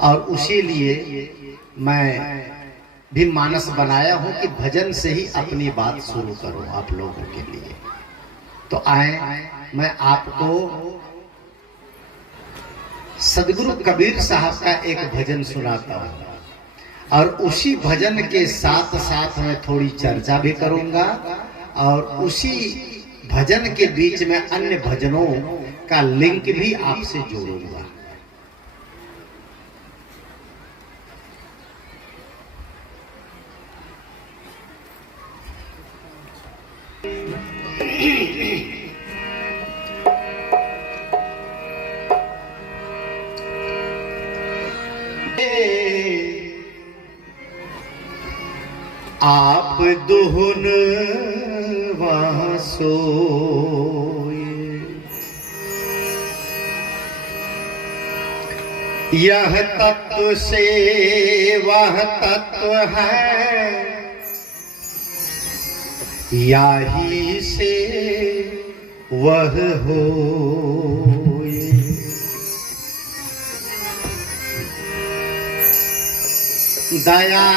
और उसी लिए मैं भी मानस बनाया हूं कि भजन से ही अपनी बात शुरू करूं आप लोगों के लिए। तो आए मैं आपको सदगुरु कबीर साहब का एक भजन सुनाता हूं और उसी भजन के साथ साथ मैं थोड़ी चर्चा भी करूंगा और उसी भजन के बीच में अन्य भजनों का लिंक भी आपसे जोड़ूंगा। आप दुहुन वहाँ सोए, यह तत्व से वह तत्व है, याही से वह होए। दया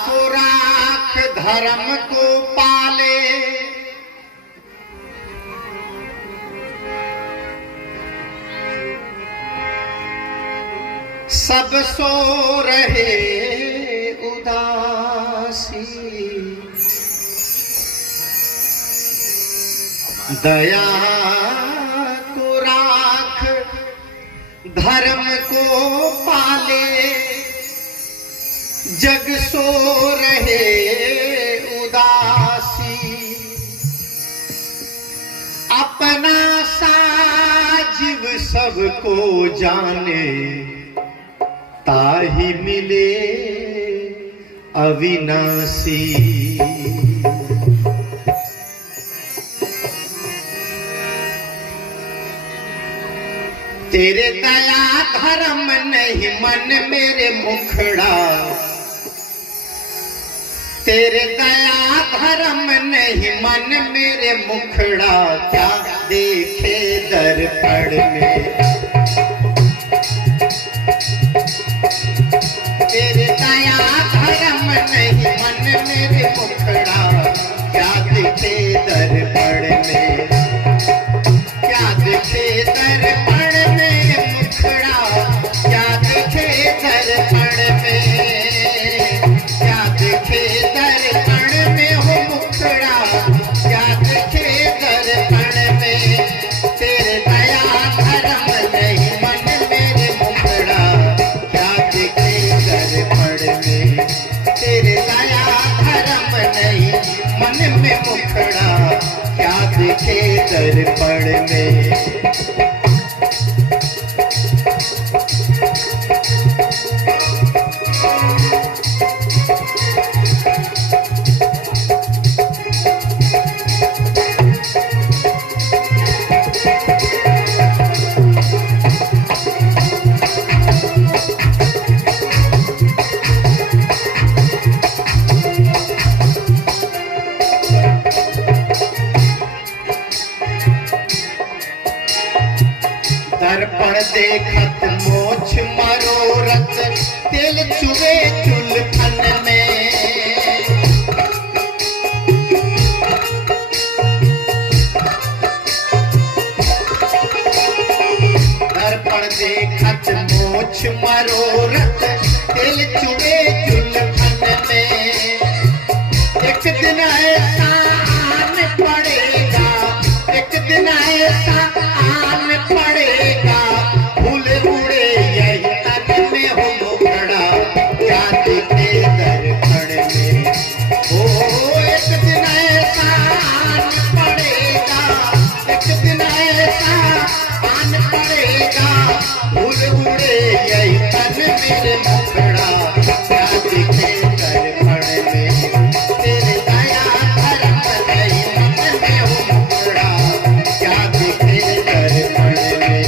को राख धर्म को पाले, सब सो रहे उदासी। दया को राख धर्म को पाले, जग सो रहे उदासी। अपना साजिब सबको जाने, ताहि मिले अविनाशी। तेरे दया धर्म नहीं मन मेरे मुखड़ा, तेरे दया धर्म नहीं मन मेरे मुखड़ा। क्या देखे दर्पण में, तेरे दया धर्म नहीं मन मेरे मुखड़ा। क्या देखे दर्पण में, क्या देखे दर्पण में मुखड़ा। क्या देखे दर्पण में, क्या देखे दर्पण में हो मुखड़ा। क्या देखे दर्पण में, तेरे दया धर्म नहीं मन मेरे मुखड़ा। क्या देखे दर्पण में, तेरे दया धर्म नहीं मन में मुखड़ा। क्या देखे दर्पण में। दर्पण देखत मोछ मरोरत, तेल चुवे चुलखन में। दर्पण देखत मोछ मरोरत, तेल चुवे चुलखन में। एक दिन ऐसा आन पड़ेगा, एक दिन ऐसा आन पड़ेगा। फूल उड़े यही तन में हो मुखड़ा। क्या देखे दर्पण में, ओ एक दिन ऐसा आन पड़ेगा, एक दिन ऐसा आन पड़ेगा। फूल उड़े यही तन मेरे मुखड़ा। क्या देखे दर्पण में, तेरे दया धर्म नहीं मन में हो मुखड़ा। क्या देखे दर्पण में।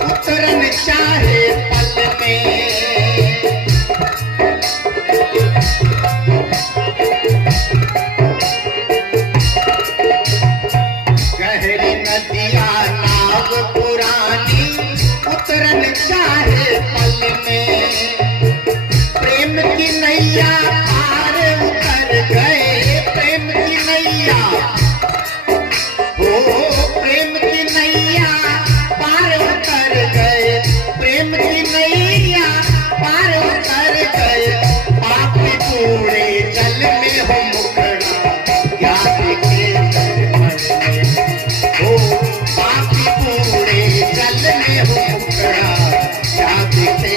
उतरन चाहे पल में। गहरी नदिया नाव पुरानी उतरन चाहे पल में। प्रेम की नैया पार उतर गए, प्रेम की नैया, ओ प्रेम की नैया पार उतर गए, प्रेम की नैया पार उतर गए। पापी पूरे जल में हो मुखड़ा, क्या देखे दर्पण में। ओ पापी पूरे जल में हो मुखड़ा, क्या देखे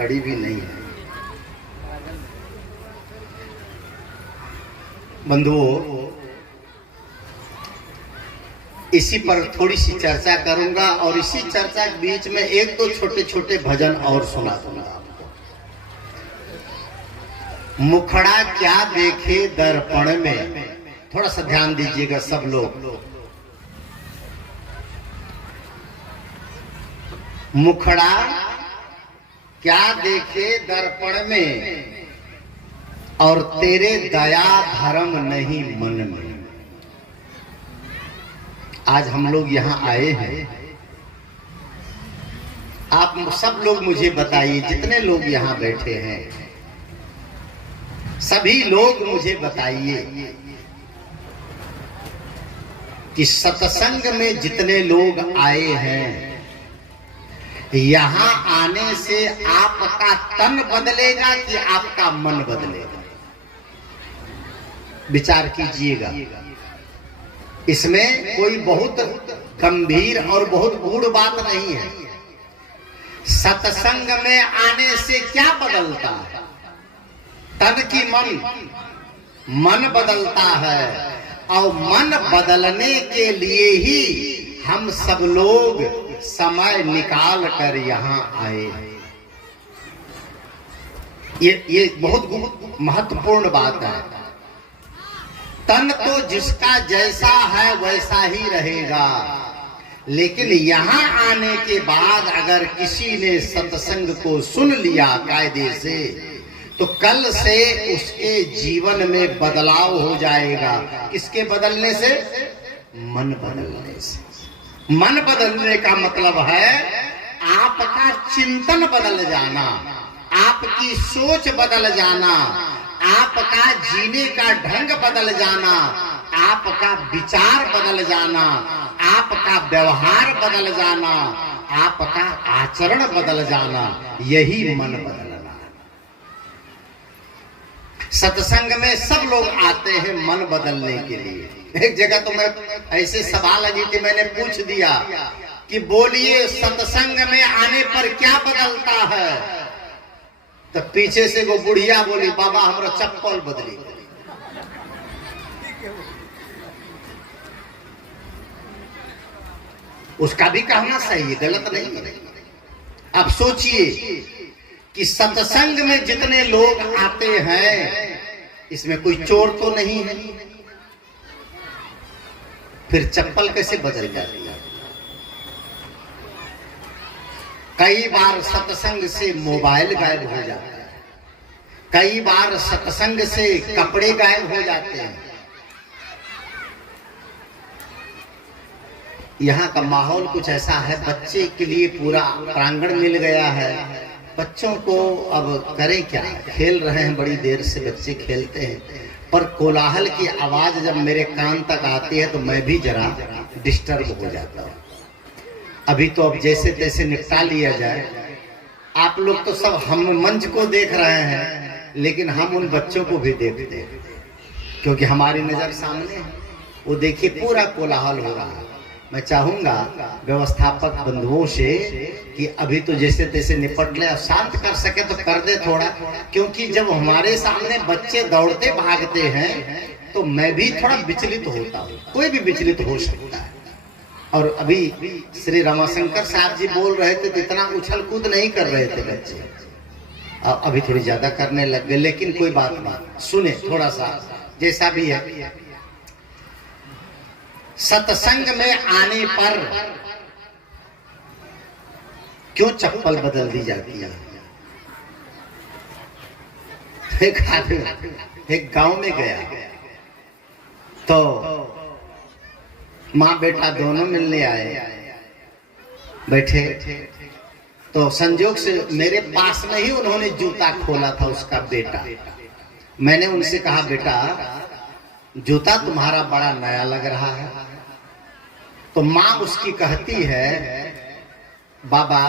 खड़ी भी नहीं है। बंधुओं, इसी पर थोड़ी सी चर्चा करूंगा और इसी चर्चा के बीच में एक दो छोटे छोटे भजन और सुना दूंगा आपको। मुखड़ा क्या देखे दर्पण में, थोड़ा सा ध्यान दीजिएगा सब लोग। मुखड़ा क्या देखे दर्पण में, और तेरे दया धर्म नहीं मन में। आज हम लोग यहाँ आए हैं, आप सब लोग मुझे बताइए, जितने लोग यहाँ बैठे हैं सभी लोग मुझे बताइए कि सत्संग में जितने लोग आए हैं, यहाँ आने से आपका तन बदलेगा कि आपका मन बदलेगा? विचार कीजिएगा। इसमें कोई बहुत गंभीर और बहुत गूढ़ बात नहीं है। सत्संग में आने से क्या बदलता है? तन की मन बदलता है, और मन बदलने के लिए ही हम सब लोग समय निकाल कर यहाँ आए। ये बहुत महत्वपूर्ण बात है। तन तो जिसका जैसा है वैसा ही रहेगा, लेकिन यहाँ आने के बाद अगर किसी ने सत्संग को सुन लिया कायदे से, तो कल से उसके जीवन में बदलाव हो जाएगा। किसके बदलने से? मन बदलने से। मन बदलने का मतलब है आपका चिंतन बदल जाना, आपकी सोच बदल जाना, आपका जीने का ढंग बदल जाना, आपका विचार बदल जाना, आपका व्यवहार बदल जाना, आपका आचरण बदल जाना, यही मन बदलना। सत्संग में सब लोग आते हैं मन बदलने के लिए। एक जगह तो मैं ऐसे सवाल लगी थी, मैंने पूछ दिया कि बोलिए सत्संग में आने पर क्या बदलता है? तो पीछे से वो बुढ़िया बोली, बाबा हमारा चप्पल बदली। उसका भी कहना सही है, गलत नहीं है। अब सोचिए कि सत्संग में जितने लोग आते हैं, इसमें कोई चोर तो नहीं है, फिर चप्पल कैसे बदल जाती है? कई बार सत्संग से मोबाइल गायब हो जाता है, कई बार सत्संग से कपड़े गायब हो जाते हैं। यहाँ का माहौल कुछ ऐसा है, बच्चे के लिए पूरा प्रांगण मिल गया है। बच्चों को अब करें क्या, खेल रहे हैं, बड़ी देर से बच्चे खेलते हैं, पर कोलाहल की आवाज जब मेरे कान तक आती है तो मैं भी जरा डिस्टर्ब हो जाता हूँ। अभी तो अब जैसे तैसे निपटा लिया जाए। आप लोग तो सब हम मंच को देख रहे हैं, लेकिन हम उन बच्चों को भी देखते हैं, क्योंकि हमारी नजर सामने है। वो देखिए पूरा कोलाहल हो रहा है। मैं चाहूंगा व्यवस्थापक बंधुओं से कि अभी तो जैसे तैसे निपट ले, शांत कर सके तो कर दे थोड़ा, क्योंकि जब हमारे सामने बच्चे दौड़ते भागते हैं तो मैं भी थोड़ा विचलित होता हूँ। कोई भी विचलित हो सकता है। और अभी श्री रमाशंकर साहब जी बोल रहे थे तो इतना उछल कूद नहीं कर रहे थे बच्चे, अभी थोड़ी ज्यादा करने लग गए, लेकिन कोई बात नहीं, सुने थोड़ा सा जैसा भी है। सत्संग में आने पर क्यों चप्पल बदल दी जाती है? एक आदमी एक गांव में गया तो माँ बेटा दोनों मिलने आए, बैठे तो संजोग से मेरे पास में ही उन्होंने जूता खोला था उसका बेटा। मैंने उनसे कहा, बेटा जूता तुम्हारा बड़ा नया लग रहा है। तो माँ उसकी कहती है, बाबा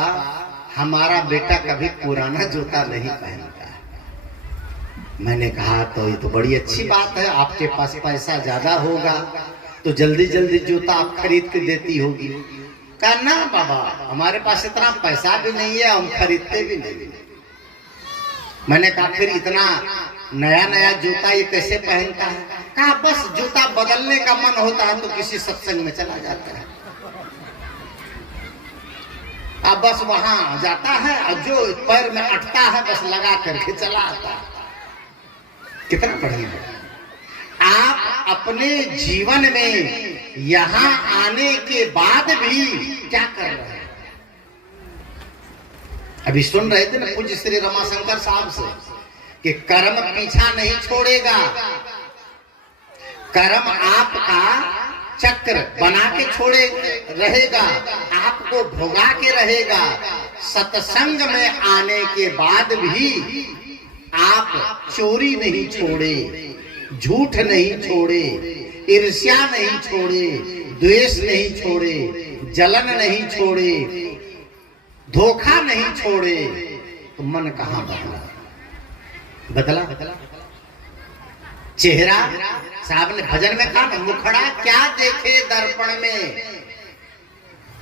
हमारा बेटा कभी पुराना जूता नहीं पहनता है। मैंने कहा तो ये तो बड़ी अच्छी बात है, आपके पास पैसा ज्यादा होगा तो जल्दी जल्दी जूता आप खरीद के देती होगी। कहा ना बाबा, हमारे पास इतना पैसा भी नहीं है, हम खरीदते भी नहीं। मैंने कहा फिर इतना नया नया जूता ये कैसे पहनता है? कहा बस जूता बदलने का मन होता है तो किसी सत्संग में चला जाता है, अब बस वहां जाता है और जो पैर में अटता है बस लगा करके चला आता है। कितना बढ़िया है। आप अपने जीवन में यहां आने के बाद भी क्या कर रहे हैं? अभी सुन रहे थे ना पूज्य श्री रमाशंकर साहब से कि कर्म पीछा नहीं छोड़ेगा, कर्म आपका चक्र बना के छोड़े रहेगा, आपको भोगा के रहेगा। सत्संग में आने के बाद भी आप चोरी नहीं छोड़े, झूठ नहीं छोड़े, ईर्ष्या नहीं छोड़े, द्वेष नहीं छोड़े, जलन नहीं छोड़े, धोखा नहीं छोड़े, तो मन कहां बदला? चेहरा साहब ने भजन में कहा, मुखड़ा क्या देखे दर्पण में।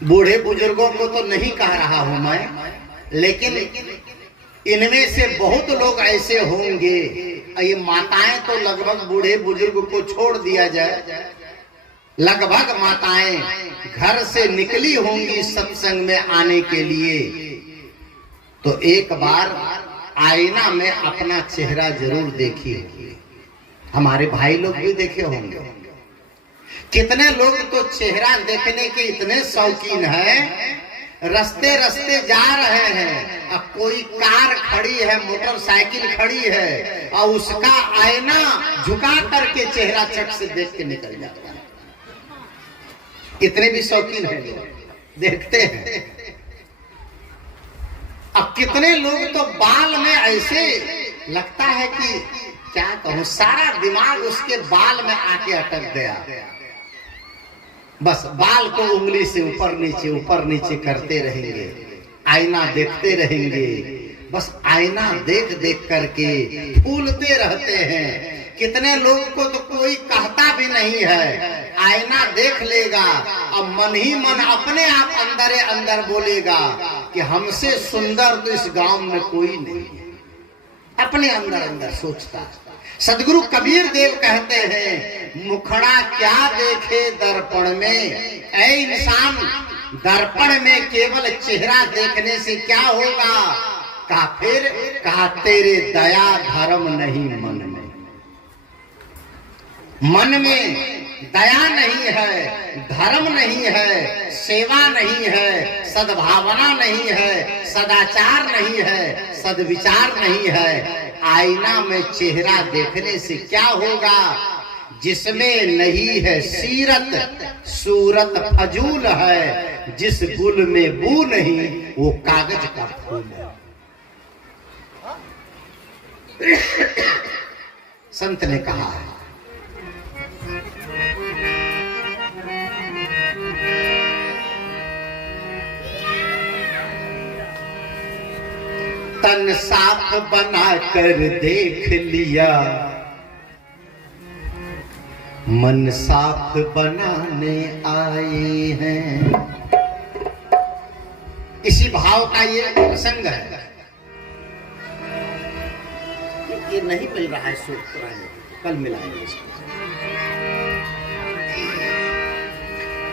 बूढ़े बुजुर्गों को तो नहीं कह रहा हूं मैं, लेकिन इनमें से बहुत लोग ऐसे होंगे, ये माताएं तो लगभग बूढ़े बुजुर्ग को छोड़ दिया जाए, लगभग माताएं घर से निकली होंगी सत्संग में आने के लिए, तो एक बार आईना में अपना चेहरा जरूर देखिए। हमारे भाई लोग भी देखे होंगे। कितने लोग तो चेहरा देखने के इतने शौकीन हैं, रास्ते रास्ते जा रहे हैं, अब कोई कार खड़ी है, मोटरसाइकिल खड़ी है, और उसका आईना झुका करके चेहरा चट से देख के निकल जाता है। इतने भी शौकीन हैं, देखते हैं। अब कितने लोग तो बाल में ऐसे लगता है कि क्या कहूं, सारा दिमाग उसके बाल में आके अटक गया, बस बाल को उंगली से ऊपर नीचे करते रहेंगे, आईना देखते रहेंगे, बस आईना देख देख करके फूलते रहते हैं। कितने लोग को तो कोई कहता भी नहीं है, आईना देख लेगा और मन ही मन अपने आप अंदर अंदर बोलेगा कि हमसे सुंदर तो इस गांव में कोई नहीं है, अपने अंदर अंदर सोचता। सदगुरु कबीर देव कहते हैं, मुखड़ा क्या देखे दर्पण में। ऐ इंसान, दर्पण में केवल चेहरा देखने से क्या होगा? कहा फिर कहा तेरे दया धर्म नहीं मन में। मन में दया नहीं है, धर्म नहीं है, सेवा नहीं है, सद्भावना नहीं है, सदाचार नहीं है, सद्विचार नहीं है। आईना में चेहरा देखने से क्या होगा? जिसमें नहीं है सीरत, सूरत फजूल है, जिस गुल में बू नहीं वो कागज का फूल है। संत ने कहा है, तन साफ बना कर देख लिया, मन साफ बनाने आए हैं। इसी भाव का ये प्रसंग है। ये नहीं मिल रहा है सूट पुराने, कल मिलाएंगे इसको।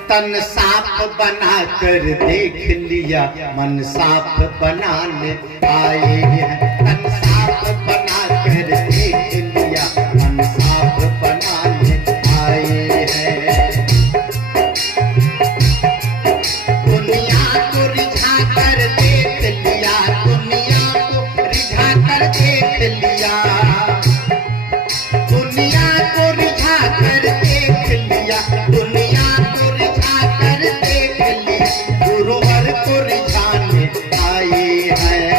तन साफ बना कर देख लिया, मन साफ बनाने आए हैं। तन साफ बना कर देख लिया, मन साफ बनाने आए हैं। दुनिया को रिझा कर देख लिया, दुनिया को रिझा कर देख लिया, दुनिया को रिझा कर देख लिया, दुनिया गुरुवर को रिझाने आए हैं।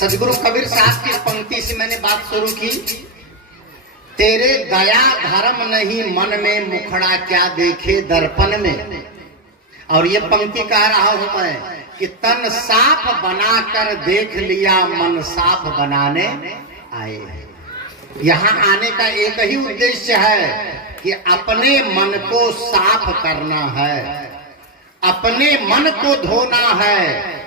सदगुरु कबीर साहब की पंक्ति से मैंने बात शुरू की। तेरे दया धर्म नहीं मन में, मुखड़ा क्या देखे दर्पण में। और ये पंक्ति कह रहा हूं मैं कि तन साफ बनाकर देख लिया, मन साफ बनाने आए। यहाँ आने का एक ही उद्देश्य है कि अपने मन को साफ करना है, अपने मन को धोना है।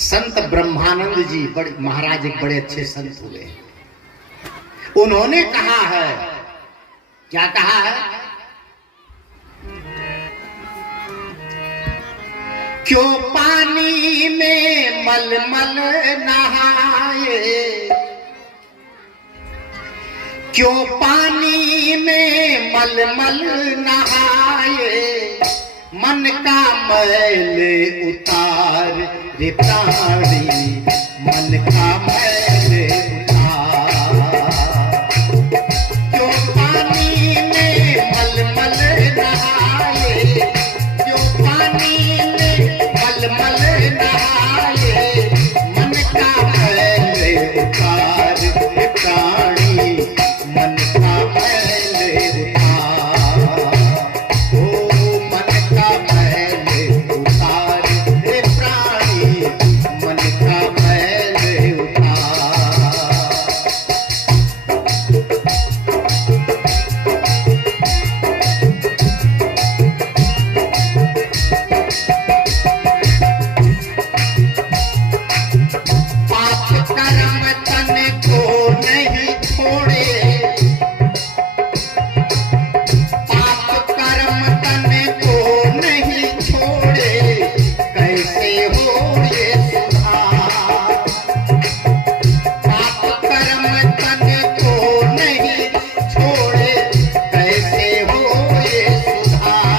संत ब्रह्मानंद जी बड़े महाराज एक बड़े अच्छे संत हुए। उन्होंने कहा है, क्या कहा है? क्यों पानी में मलमल नहाए, क्यों पानी में मलमल नहाए, मन का मैल उतार रे प्राणी, मन का मैल उतार। क्यों पानी में मलमल नहाए, क्यों पानी में मलमल नहाए, मन का मैल उतार रे प्राणी, मन का मैल उतार। ओ मन का मैल उतार रे प्राणी, मन का मैल उतार। पाप कर्म तन को नहीं छोड़े, पाप कर्म तन को नहीं छोड़े, कैसे हो ये सुधार। पाप कर्म तन को नहीं छोड़े, कैसे हो ये सुधार।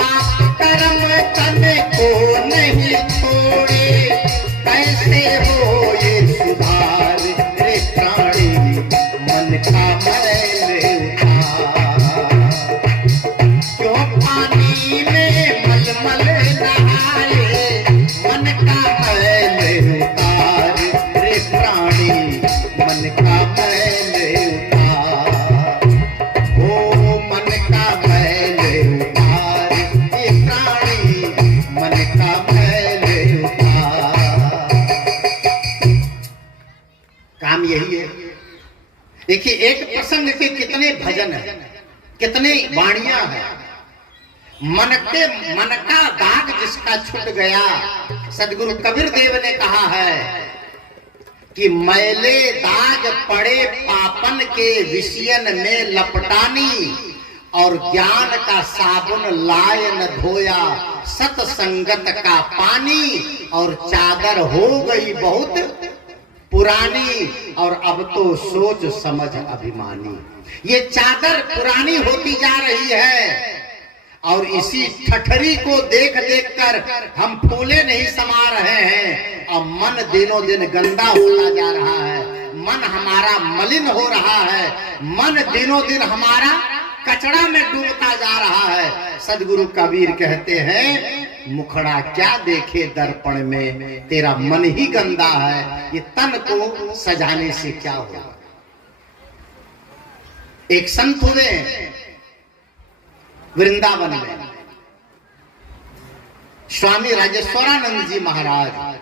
पाप कर्म तन को नहीं छोड़े, कैसे हो ये सुधार रे प्राणी, मन का मैल उतार। क्यों पानी में मलमल नहाए, मन का मैल उतार रे प्राणी, मन का मैल उतार। ओ मन का मैल उतार रे प्राणी, मन का मैल उतार। काम यही है। देखिए एक प्रसंग के कितने भजन है, कितने वाणियां हैं। मन का दाग जिसका छूट गया, सदगुरु कबीर देव ने कहा है कि मैले दाग पड़े पापन के विषयन में लपटानी, और ज्ञान का साबुन लाए न धोया, सतसंगत का पानी, और चादर हो गई बहुत पुरानी, और अब तो सोच समझ अभिमानी। ये चादर पुरानी होती जा रही है, और इसी ठठरी को देख देख कर हम फूले नहीं समा रहे हैं, और मन दिनों दिन गंदा होता जा रहा है, मन हमारा मलिन हो रहा है, मन दिनों दिन हमारा कचरा में डूबता जा रहा है। सदगुरु कबीर कहते हैं, मुखड़ा क्या देखे दर्पण में, तेरा मन ही गंदा है, ये तन को सजाने से क्या होगा। एक संत हुए वृंदावन में, स्वामी राजेश्वरानंद जी महाराज।